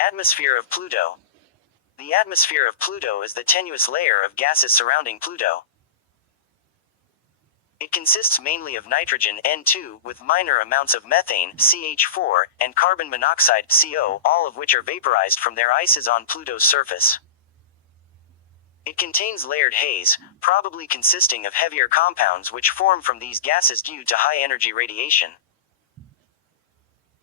Atmosphere of Pluto. The atmosphere of Pluto is the tenuous layer of gases surrounding Pluto. It consists mainly of nitrogen N2 with minor amounts of methane CH4 and carbon monoxide CO, all of which are vaporized from their ices on Pluto's surface. It contains layered haze, probably consisting of heavier compounds which form from these gases due to high-energy radiation.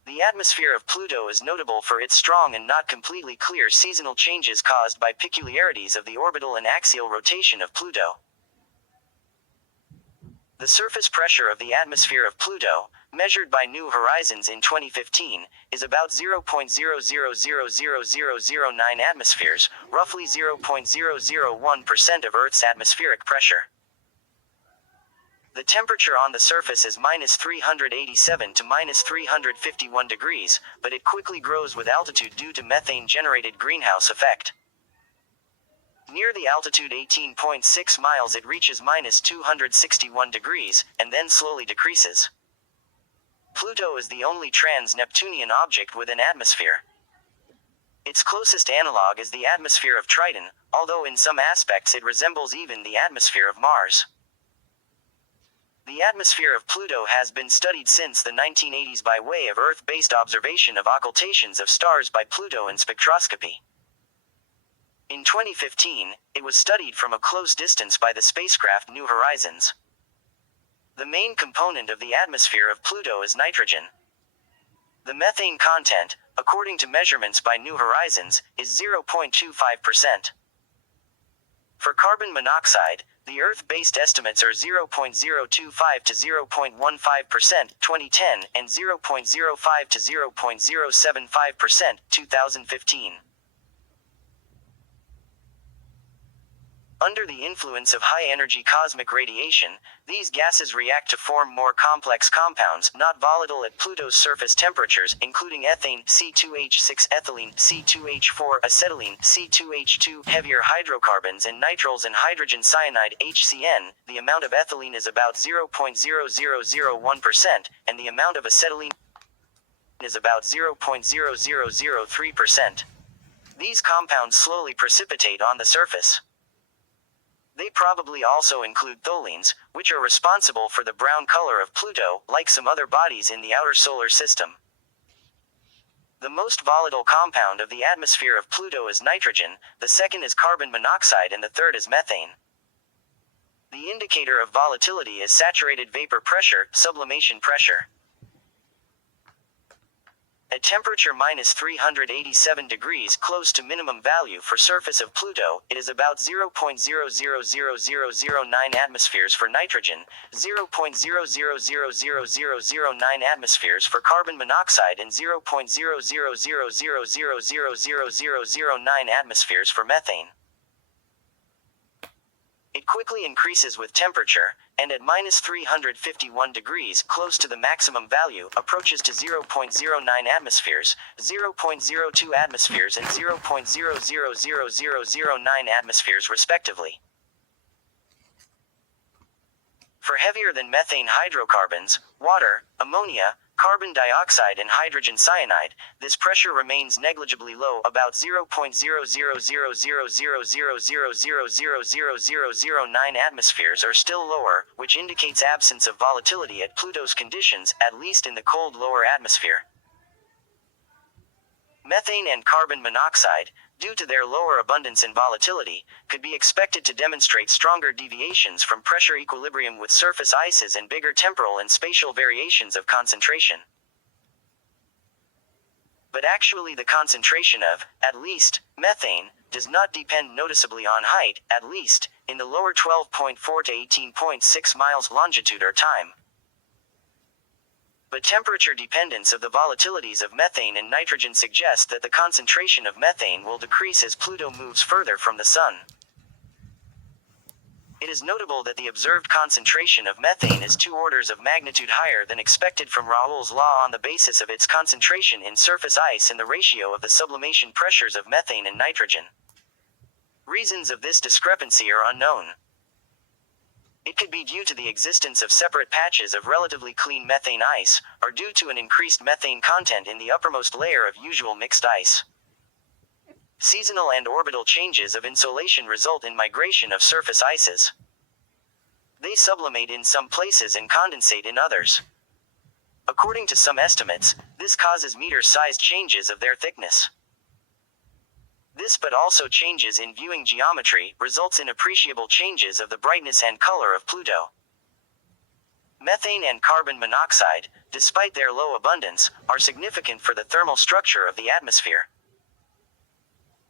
The atmosphere of Pluto is notable for its strong and not completely clear seasonal changes caused by peculiarities of the orbital and axial rotation of Pluto. The surface pressure of the atmosphere of Pluto, measured by New Horizons in 2015, is about 0.000009 atmospheres, roughly 0.001% of Earth's atmospheric pressure. The temperature on the surface is -387 to -351 degrees, but it quickly grows with altitude due to methane-generated greenhouse effect. Near the altitude 18.6 miles it reaches -261 degrees, and then slowly decreases. Pluto is the only trans-Neptunian object with an atmosphere. Its closest analog is the atmosphere of Triton, although in some aspects it resembles even the atmosphere of Mars. The atmosphere of Pluto has been studied since the 1980s by way of Earth-based observation of occultations of stars by Pluto in spectroscopy. In 2015, it was studied from a close distance by the spacecraft New Horizons. The main component of the atmosphere of Pluto is nitrogen. The methane content, according to measurements by New Horizons, is 0.25%. For carbon monoxide, the Earth-based estimates are 0.025 to 0.15% 2010 and 0.05 to 0.075% 2015. Under the influence of high-energy cosmic radiation, these gases react to form more complex compounds, not volatile at Pluto's surface temperatures, including ethane, C2H6, ethylene, C2H4, acetylene, C2H2, heavier hydrocarbons and nitriles and hydrogen cyanide, HCN. The amount of ethylene is about 0.0001%, and the amount of acetylene is about 0.0003%. These compounds slowly precipitate on the surface. They probably also include tholins, which are responsible for the brown color of Pluto, like some other bodies in the outer solar system. The most volatile compound of the atmosphere of Pluto is nitrogen, the second is carbon monoxide and the third is methane. The indicator of volatility is saturated vapor pressure, sublimation pressure. At temperature -387 degrees close to minimum value for surface of Pluto, it is about 0.000009 atmospheres for nitrogen, 0.000009 atmospheres for carbon monoxide and 0.00000009 atmospheres for methane. It quickly increases with temperature, and at -351 degrees, close to the maximum value, approaches to 0.09 atmospheres, 0.02 atmospheres and 0.000009 atmospheres respectively. For heavier than methane hydrocarbons, water, ammonia, carbon dioxide and hydrogen cyanide, this pressure remains negligibly low, about 0.000000000009 atmospheres or still lower, which indicates absence of volatility at Pluto's conditions, at least in the cold lower atmosphere. Methane and carbon monoxide, due to their lower abundance and volatility, could be expected to demonstrate stronger deviations from pressure equilibrium with surface ices and bigger temporal and spatial variations of concentration. But actually the concentration of, at least, methane, does not depend noticeably on height, at least, in the lower 12.4 to 18.6 miles longitude or time. But temperature dependence of the volatilities of methane and nitrogen suggests that the concentration of methane will decrease as Pluto moves further from the Sun. It is notable that the observed concentration of methane is 2 orders of magnitude higher than expected from Raoult's law on the basis of its concentration in surface ice and the ratio of the sublimation pressures of methane and nitrogen. Reasons of this discrepancy are unknown. It could be due to the existence of separate patches of relatively clean methane ice, or due to an increased methane content in the uppermost layer of usual mixed ice. Seasonal and orbital changes of insolation result in migration of surface ices. They sublimate in some places and condensate in others. According to some estimates, this causes meter-sized changes of their thickness. This, but also changes in viewing geometry, results in appreciable changes of the brightness and color of Pluto. Methane and carbon monoxide, despite their low abundance, are significant for the thermal structure of the atmosphere.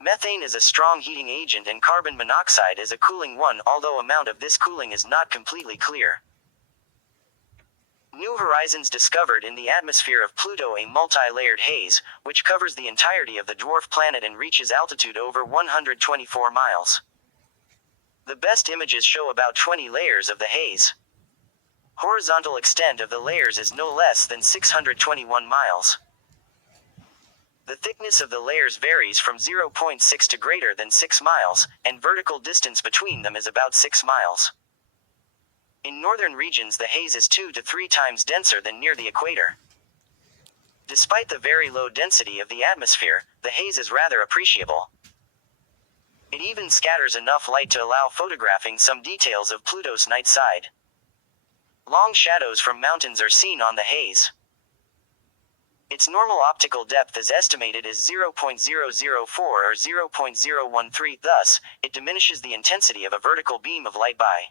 Methane is a strong heating agent and carbon monoxide is a cooling one, although amount of this cooling is not completely clear. New Horizons discovered in the atmosphere of Pluto a multi-layered haze, which covers the entirety of the dwarf planet and reaches altitude over 124 miles. The best images show about 20 layers of the haze. Horizontal extent of the layers is no less than 621 miles. The thickness of the layers varies from 0.6 to greater than 6 miles, and vertical distance between them is about 6 miles. In northern regions the haze is 2 to 3 times denser than near the equator. Despite the very low density of the atmosphere, the haze is rather appreciable. It even scatters enough light to allow photographing some details of Pluto's night side. Long shadows from mountains are seen on the haze. Its normal optical depth is estimated as 0.004 or 0.013, thus, it diminishes the intensity of a vertical beam of light by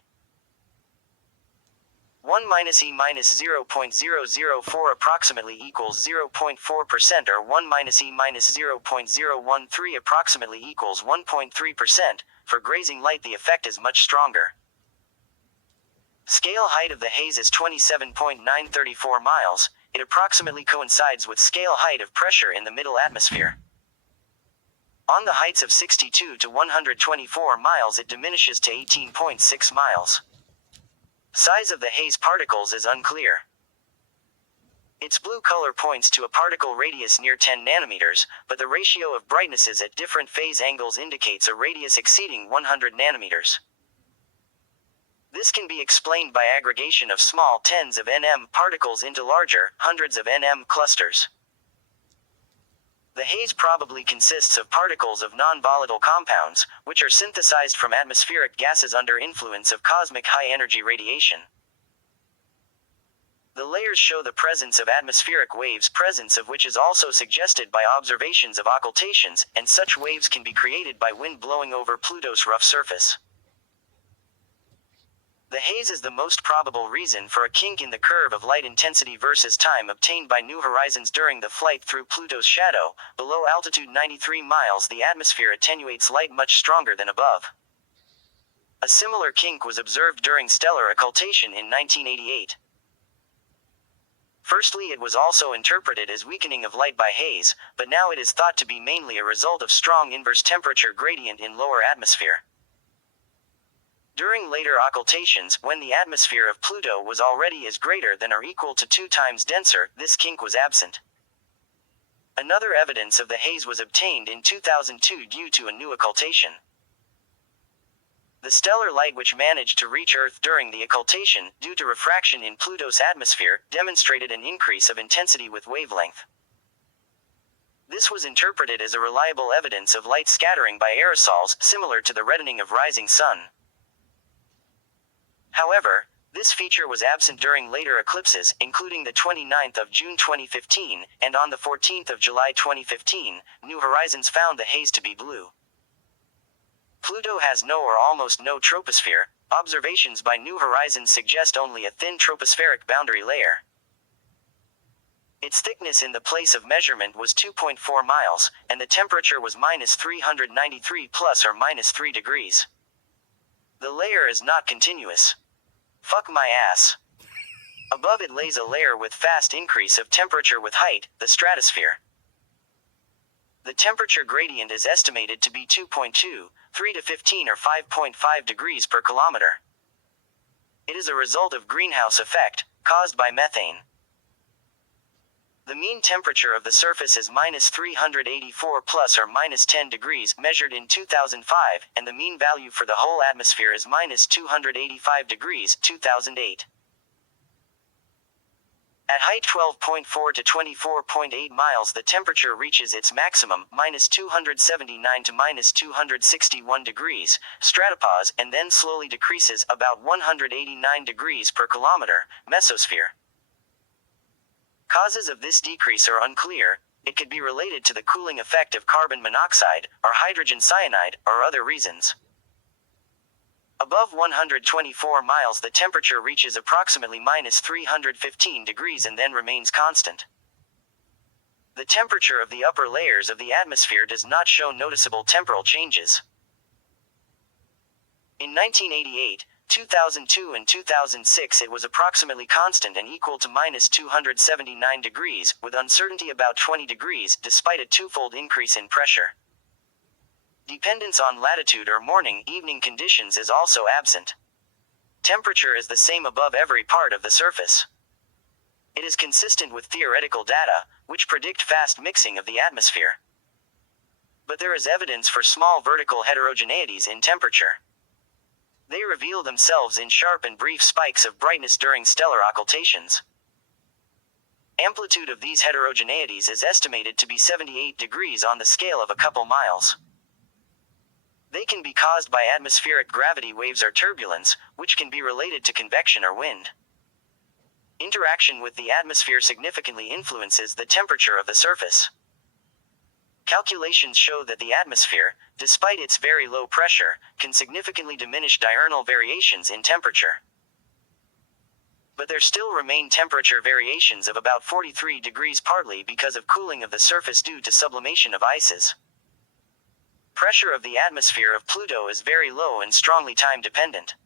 1 minus E minus 0.004 approximately equals 0.4% or 1 minus E minus 0.013 approximately equals 1.3%. For grazing light the effect is much stronger. Scale height of the haze is 27.934 miles. It approximately coincides with scale height of pressure in the middle atmosphere. On the heights of 62 to 124 miles it diminishes to 18.6 miles. Size of the haze particles is unclear. Its blue color points to a particle radius near 10 nanometers, but the ratio of brightnesses at different phase angles indicates a radius exceeding 100 nanometers. This can be explained by aggregation of small tens of nm particles into larger, hundreds of nm clusters. The haze probably consists of particles of non-volatile compounds, which are synthesized from atmospheric gases under influence of cosmic high-energy radiation. The layers show the presence of atmospheric waves, presence of which is also suggested by observations of occultations, and such waves can be created by wind blowing over Pluto's rough surface. The haze is the most probable reason for a kink in the curve of light intensity versus time obtained by New Horizons during the flight through Pluto's shadow. Below altitude 93 miles the atmosphere attenuates light much stronger than above. A similar kink was observed during stellar occultation in 1988. Firstly, it was also interpreted as weakening of light by haze, but now it is thought to be mainly a result of strong inverse temperature gradient in lower atmosphere. During later occultations, when the atmosphere of Pluto was already as greater than or equal to 2 times denser, this kink was absent. Another evidence of the haze was obtained in 2002 due to a new occultation. The stellar light which managed to reach Earth during the occultation, due to refraction in Pluto's atmosphere, demonstrated an increase of intensity with wavelength. This was interpreted as a reliable evidence of light scattering by aerosols, similar to the reddening of rising sun. However, this feature was absent during later eclipses, including the 29th of June 2015, and on the 14th of July 2015, New Horizons found the haze to be blue. Pluto has no or almost no troposphere. Observations by New Horizons suggest only a thin tropospheric boundary layer. Its thickness in the place of measurement was 2.4 miles, and the temperature was minus 393 plus or minus 3 degrees. The layer is not continuous. Fuck my ass. Above it lays a layer with fast increase of temperature with height, the stratosphere. The temperature gradient is estimated to be 2.2, 3 to 15 or 5.5 degrees per kilometer. It is a result of greenhouse effect, caused by methane. The mean temperature of the surface is minus 384 plus or minus 10 degrees, measured in 2005, and the mean value for the whole atmosphere is minus 285 degrees, 2008. At height 12.4 to 24.8 miles, the temperature reaches its maximum, -279 to -261 degrees, stratopause, and then slowly decreases, about 189 degrees per kilometer, mesosphere. Causes of this decrease are unclear. It could be related to the cooling effect of carbon monoxide, or hydrogen cyanide, or other reasons. Above 124 miles, the temperature reaches approximately -315 degrees and then remains constant. The temperature of the upper layers of the atmosphere does not show noticeable temporal changes. In 1988, 2002 and 2006 it was approximately constant and equal to -279 degrees, with uncertainty about 20 degrees, despite a twofold increase in pressure. Dependence on latitude or morning-evening conditions is also absent. Temperature is the same above every part of the surface. It is consistent with theoretical data, which predict fast mixing of the atmosphere. But there is evidence for small vertical heterogeneities in temperature. They reveal themselves in sharp and brief spikes of brightness during stellar occultations. Amplitude of these heterogeneities is estimated to be 78 degrees on the scale of a couple miles. They can be caused by atmospheric gravity waves or turbulence, which can be related to convection or wind. Interaction with the atmosphere significantly influences the temperature of the surface. Calculations show that the atmosphere, despite its very low pressure, can significantly diminish diurnal variations in temperature. But there still remain temperature variations of about 43 degrees, partly because of cooling of the surface due to sublimation of ices. Pressure of the atmosphere of Pluto is very low and strongly time-dependent.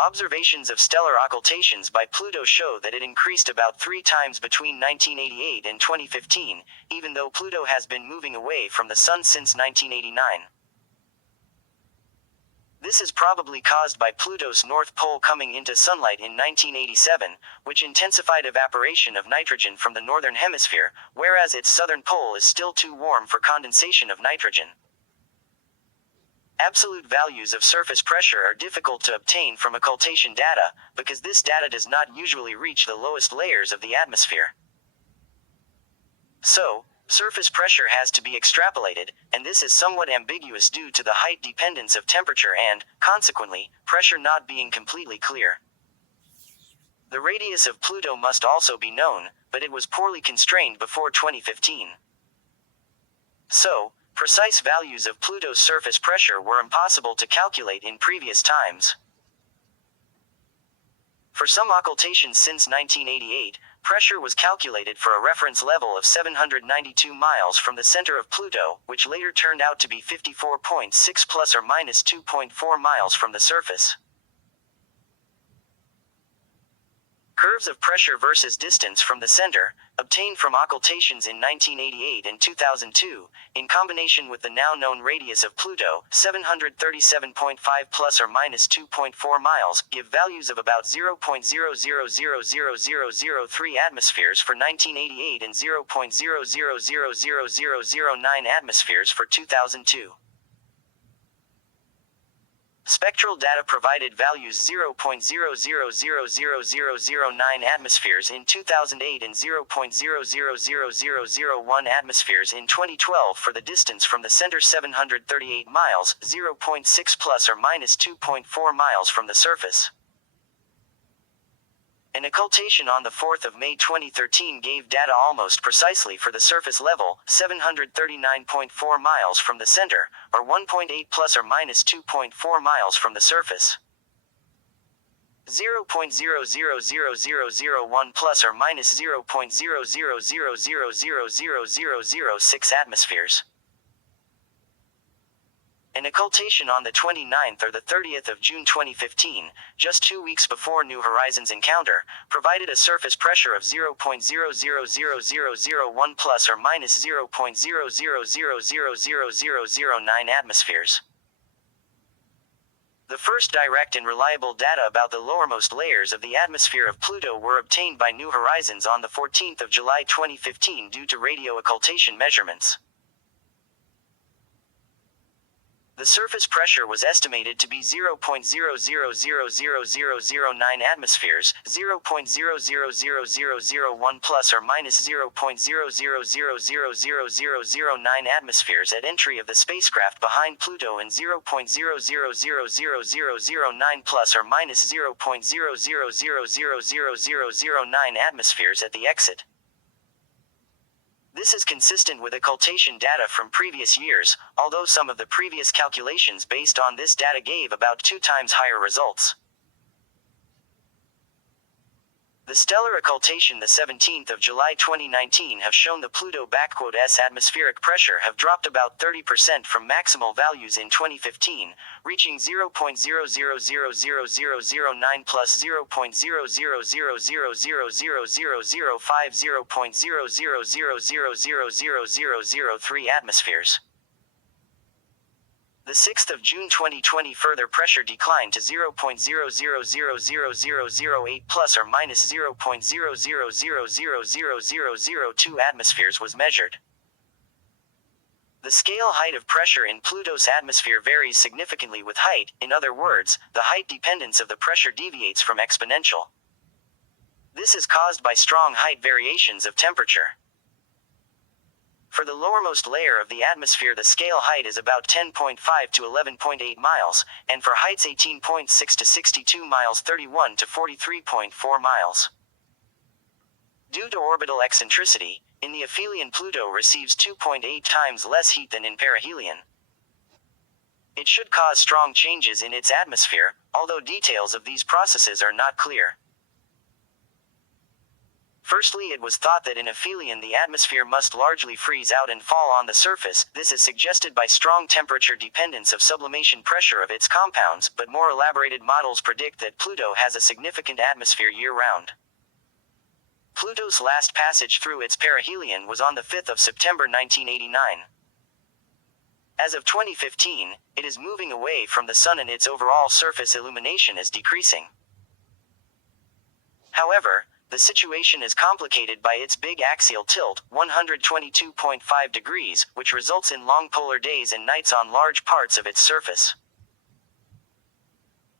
Observations of stellar occultations by Pluto show that it increased about 3 times between 1988 and 2015, even though Pluto has been moving away from the Sun since 1989. This is probably caused by Pluto's North Pole coming into sunlight in 1987, which intensified evaporation of nitrogen from the northern hemisphere, whereas its southern pole is still too warm for condensation of nitrogen. Absolute values of surface pressure are difficult to obtain from occultation data, because this data does not usually reach the lowest layers of the atmosphere. So, surface pressure has to be extrapolated, and this is somewhat ambiguous due to the height dependence of temperature and, consequently, pressure not being completely clear. The radius of Pluto must also be known, but it was poorly constrained before 2015. So, precise values of Pluto's surface pressure were impossible to calculate in previous times. For some occultations since 1988, pressure was calculated for a reference level of 792 miles from the center of Pluto, which later turned out to be 54.6 plus or minus 2.4 miles from the surface. Curves of pressure versus distance from the center, obtained from occultations in 1988 and 2002, in combination with the now known radius of Pluto, 737.5 plus or minus 2.4 miles, give values of about 0.00000003 atmospheres for 1988 and 0.00000009 atmospheres for 2002. Spectral data provided values 0.00000009 atmospheres in 2008 and 0.000001 atmospheres in 2012 for the distance from the center 738 miles, 0.6 plus or minus 2.4 miles from the surface. An occultation on the 4th of May 2013 gave data almost precisely for the surface level, 739.4 miles from the center, or 1.8 plus or minus 2.4 miles from the surface. 0.000001 plus or minus 0.00000006 atmospheres. An occultation on the 29th or the 30th of June 2015, just 2 weeks before New Horizons encounter, provided a surface pressure of 0.000001 plus or minus 0.00000009 atmospheres. The first direct and reliable data about the lowermost layers of the atmosphere of Pluto were obtained by New Horizons on the 14th of July 2015 due to radio occultation measurements. The surface pressure was estimated to be 0.00000009 atmospheres, 0.000001 plus or minus 0.00000009 atmospheres at entry of the spacecraft behind Pluto and 0.00000009 plus or minus 0.00000009 atmospheres at the exit. This is consistent with occultation data from previous years, although some of the previous calculations based on this data gave about 2 times higher results. The stellar occultation the 17th of July 2019 have shown the Pluto-S atmospheric pressure have dropped about 30% from maximal values in 2015, reaching 0.00000009 plus 0.00000005 0.00000003 atmospheres. The 6th of June 2020 further pressure declined to 0.00000008 plus or minus 0.00000002 atmospheres was measured. The scale height of pressure in Pluto's atmosphere varies significantly with height. In other words, the height dependence of the pressure deviates from exponential. This is caused by strong height variations of temperature. For the lowermost layer of the atmosphere, the scale height is about 10.5 to 11.8 miles, and for heights 18.6 to 62 miles 31 to 43.4 miles. Due to orbital eccentricity, in the aphelion Pluto receives 2.8 times less heat than in perihelion. It should cause strong changes in its atmosphere, although details of these processes are not clear. Firstly, it was thought that in aphelion the atmosphere must largely freeze out and fall on the surface. This is suggested by strong temperature dependence of sublimation pressure of its compounds, but more elaborated models predict that Pluto has a significant atmosphere year-round. Pluto's last passage through its perihelion was on the 5th of September 1989. As of 2015, it is moving away from the Sun and its overall surface illumination is decreasing. However, the situation is complicated by its big axial tilt, 122.5 degrees, which results in long polar days and nights on large parts of its surface.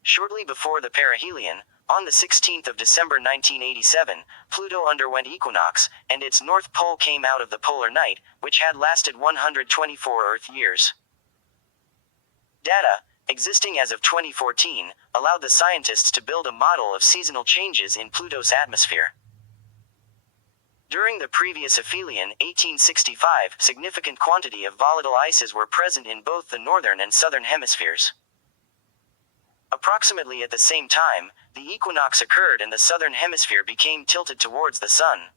Shortly before the perihelion, on the 16th of December 1987, Pluto underwent equinox, and its north pole came out of the polar night, which had lasted 124 Earth years. Data, existing as of 2014, allowed the scientists to build a model of seasonal changes in Pluto's atmosphere. During the previous aphelion, 1865, significant quantity of volatile ices were present in both the northern and southern hemispheres. Approximately at the same time, the equinox occurred and the southern hemisphere became tilted towards the sun.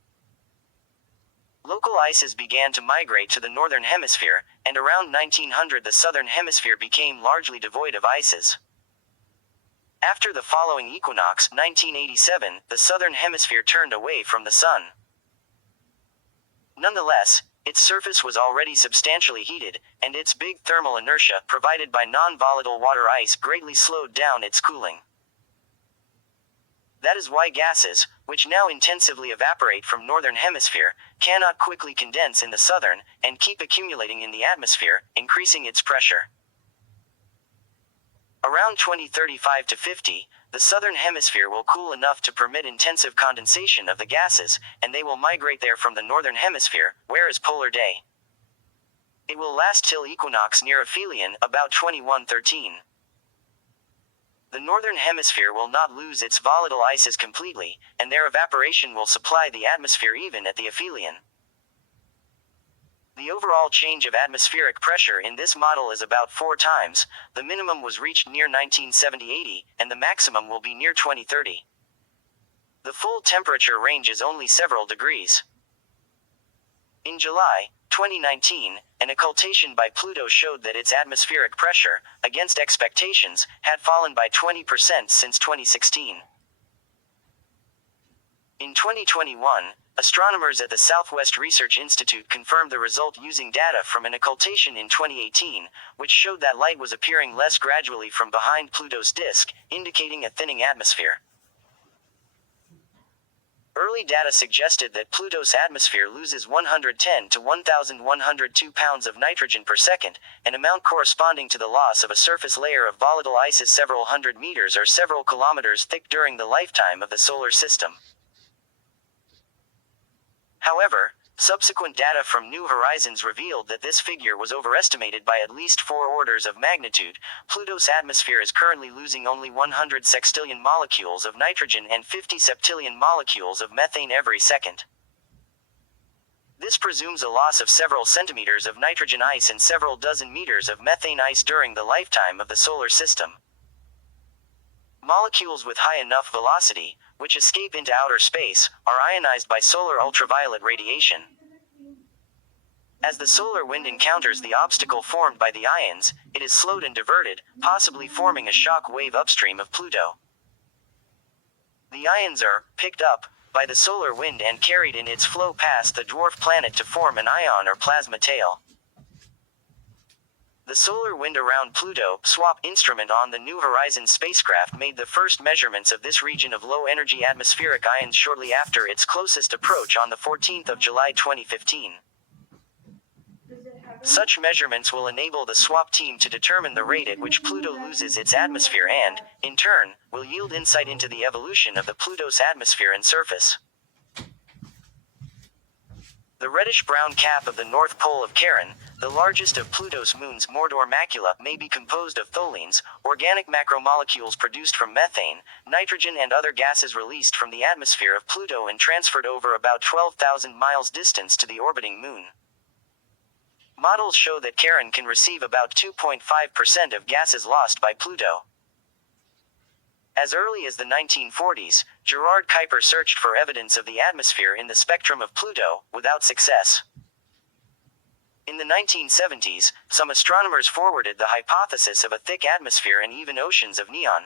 Local ices began to migrate to the northern hemisphere, and around 1900 the southern hemisphere became largely devoid of ices. After the following equinox, 1987, the southern hemisphere turned away from the sun. Nonetheless, its surface was already substantially heated, and its big thermal inertia, provided by non-volatile water ice, greatly slowed down its cooling. That is why gases, which now intensively evaporate from northern hemisphere, cannot quickly condense in the southern, and keep accumulating in the atmosphere, increasing its pressure. Around 2035 to 50, the southern hemisphere will cool enough to permit intensive condensation of the gases, and they will migrate there from the northern hemisphere, where is polar day. It will last till equinox near aphelion, about 2113. The northern hemisphere will not lose its volatile ices completely, and their evaporation will supply the atmosphere even at the aphelion. The overall change of atmospheric pressure in this model is about 4 times. The minimum was reached near 1970-80, and the maximum will be near 2030. The full temperature range is only several degrees. In July 2019, an occultation by Pluto showed that its atmospheric pressure, against expectations, had fallen by 20% since 2016. In 2021, astronomers at the Southwest Research Institute confirmed the result using data from an occultation in 2018, which showed that light was appearing less gradually from behind Pluto's disk, indicating a thinning atmosphere. Early data suggested that Pluto's atmosphere loses 110 to 1,102 pounds of nitrogen per second, an amount corresponding to the loss of a surface layer of volatile ice several hundred meters or several kilometers thick during the lifetime of the solar system. However, subsequent data from New Horizons revealed that this figure was overestimated by at least 4 orders of magnitude. Pluto's atmosphere is currently losing only 100 sextillion molecules of nitrogen and 50 septillion molecules of methane every second. This presumes a loss of several centimeters of nitrogen ice and several dozen meters of methane ice during the lifetime of the solar system. Molecules with high enough velocity, which escape into outer space, are ionized by solar ultraviolet radiation. As the solar wind encounters the obstacle formed by the ions, it is slowed and diverted, possibly forming a shock wave upstream of Pluto. The ions are picked up by the solar wind and carried in its flow past the dwarf planet to form an ion or plasma tail. The solar wind around Pluto SWAP instrument on the New Horizons spacecraft made the first measurements of this region of low-energy atmospheric ions shortly after its closest approach on the 14th of July 2015. Such measurements will enable the SWAP team to determine the rate at which Pluto loses its atmosphere and, in turn, will yield insight into the evolution of the Pluto's atmosphere and surface. The reddish-brown cap of the North Pole of Charon, the largest of Pluto's moons Mordor Macula, may be composed of tholins, organic macromolecules produced from methane, nitrogen and other gases released from the atmosphere of Pluto and transferred over about 12,000 miles distance to the orbiting moon. Models show that Charon can receive about 2.5% of gases lost by Pluto. As early as the 1940s, Gerard Kuiper searched for evidence of the atmosphere in the spectrum of Pluto, without success. In the 1970s, some astronomers forwarded the hypothesis of a thick atmosphere and even oceans of neon.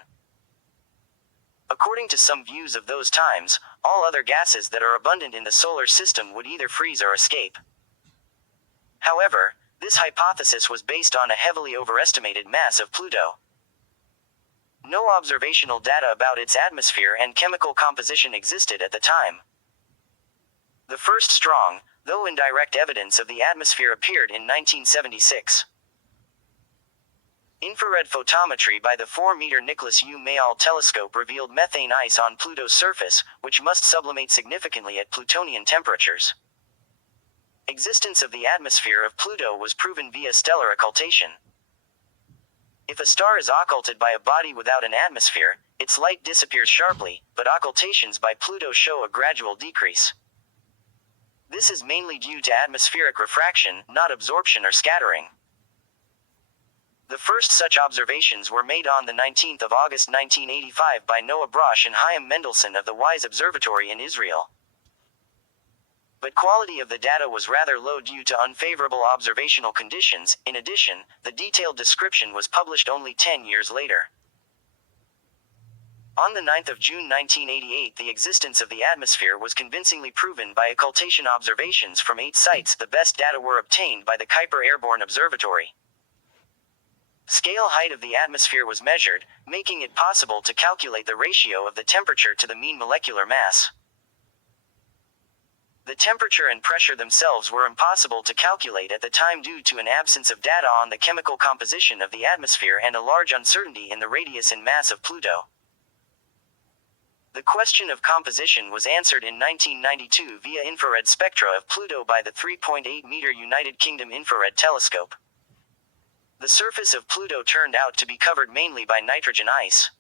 According to some views of those times, all other gases that are abundant in the solar system would either freeze or escape. However, this hypothesis was based on a heavily overestimated mass of Pluto. No observational data about its atmosphere and chemical composition existed at the time. The first strong, though indirect evidence of the atmosphere appeared in 1976. Infrared photometry by the 4-meter Nicholas U. Mayall telescope revealed methane ice on Pluto's surface, which must sublimate significantly at Plutonian temperatures. Existence of the atmosphere of Pluto was proven via stellar occultation. If a star is occulted by a body without an atmosphere, its light disappears sharply, but occultations by Pluto show a gradual decrease. This is mainly due to atmospheric refraction, not absorption or scattering. The first such observations were made on the 19th of August 1985 by Noah Brosh and Chaim Mendelson of the WISE Observatory in Israel. But quality of the data was rather low due to unfavorable observational conditions. In addition, the detailed description was published only 10 years later. On the 9th of June 1988, the existence of the atmosphere was convincingly proven by occultation observations from 8 sites. The best data were obtained by the Kuiper Airborne Observatory. Scale height of the atmosphere was measured, making it possible to calculate the ratio of the temperature to the mean molecular mass. The temperature and pressure themselves were impossible to calculate at the time due to an absence of data on the chemical composition of the atmosphere and a large uncertainty in the radius and mass of Pluto. The question of composition was answered in 1992 via infrared spectra of Pluto by the 3.8-meter United Kingdom Infrared Telescope. The surface of Pluto turned out to be covered mainly by nitrogen ice.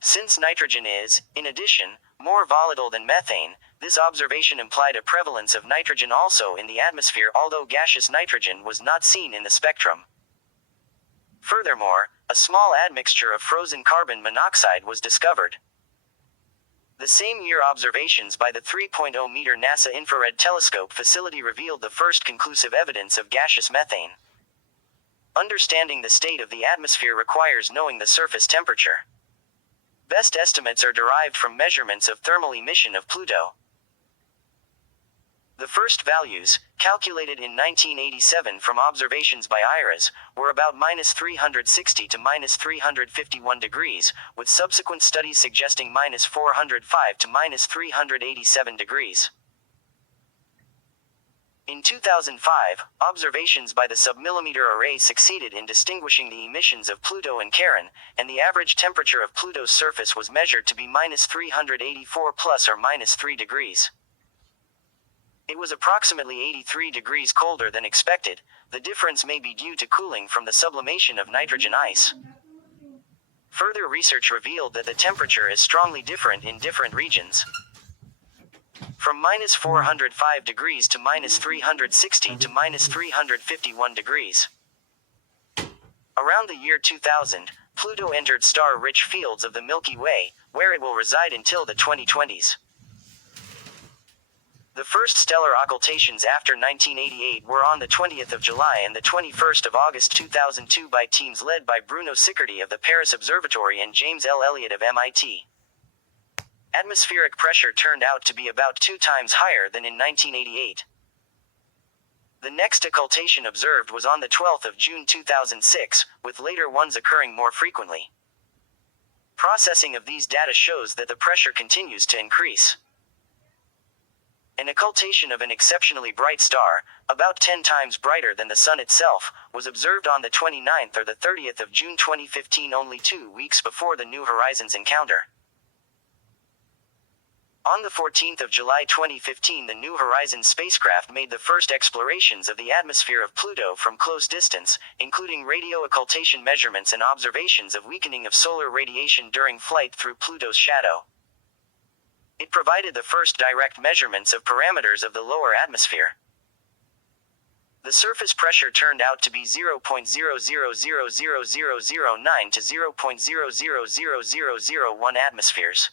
Since nitrogen is, in addition, more volatile than methane, this observation implied a prevalence of nitrogen also in the atmosphere, although gaseous nitrogen was not seen in the spectrum. Furthermore, a small admixture of frozen carbon monoxide was discovered. The same year, observations by the 3.0-meter NASA Infrared Telescope facility revealed the first conclusive evidence of gaseous methane. Understanding the state of the atmosphere requires knowing the surface temperature. Best estimates are derived from measurements of thermal emission of Pluto. The first values, calculated in 1987 from observations by IRAS, were about minus 360 to minus 351 degrees, with subsequent studies suggesting minus 405 to minus 387 degrees. In 2005, observations by the submillimeter array succeeded in distinguishing the emissions of Pluto and Charon, and the average temperature of Pluto's surface was measured to be minus 384 plus or minus 3 degrees. It was approximately 83 degrees colder than expected. The difference may be due to cooling from the sublimation of nitrogen ice. Further research revealed that the temperature is strongly different in different regions. From minus 405 degrees to minus 360 to minus 351 degrees. Around the year 2000, Pluto entered star-rich fields of the Milky Way, where it will reside until the 2020s. The first stellar occultations after 1988 were on the 20th of July and the 21st of August 2002 by teams led by Bruno Siccardi of the Paris Observatory and James L. Elliott of MIT. Atmospheric pressure turned out to be about 2 times higher than in 1988. The next occultation observed was on the 12th of June 2006, with later ones occurring more frequently. Processing of these data shows that the pressure continues to increase. An occultation of an exceptionally bright star, about 10 times brighter than the Sun itself, was observed on the 29th or the 30th of June 2015, only 2 weeks before the New Horizons encounter. On the 14th of July 2015, the New Horizons spacecraft made the first explorations of the atmosphere of Pluto from close distance, including radio occultation measurements and observations of weakening of solar radiation during flight through Pluto's shadow. It provided the first direct measurements of parameters of the lower atmosphere. The surface pressure turned out to be 0.00000009 to 0.000001 atmospheres.